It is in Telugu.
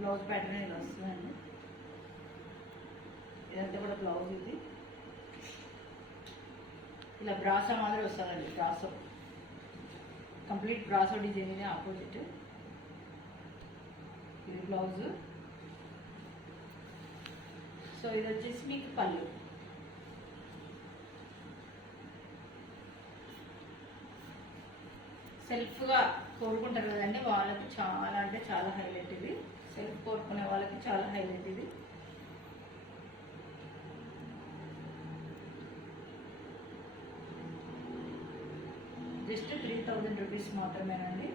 బ్లౌజ్ ప్యాటర్న్ ఇలా వస్తుందండి. ఇదంతా కూడా బ్లౌజ్ ఇది. ఇలా బ్రాసో మాదిరి వస్తుందండి బ్రాసో. కంప్లీట్ బ్రాసో డిజైన్ ఇది ఆపోజిట్. ఇది బ్లౌజ్. సో ఇది వచ్చేసి మీకు పళ్ళు. సెల్ఫ్గా కోరుకుంటారు కదండి వాళ్ళకి చాలా అంటే చాలా హైలైట్ ఇది సెల్ఫ్ కోరుకునే వాళ్ళకి చాలా హైలైట్ ఇది. జస్ట్ త్రీ థౌజండ్ రూపీస్ మాత్రమేనండి.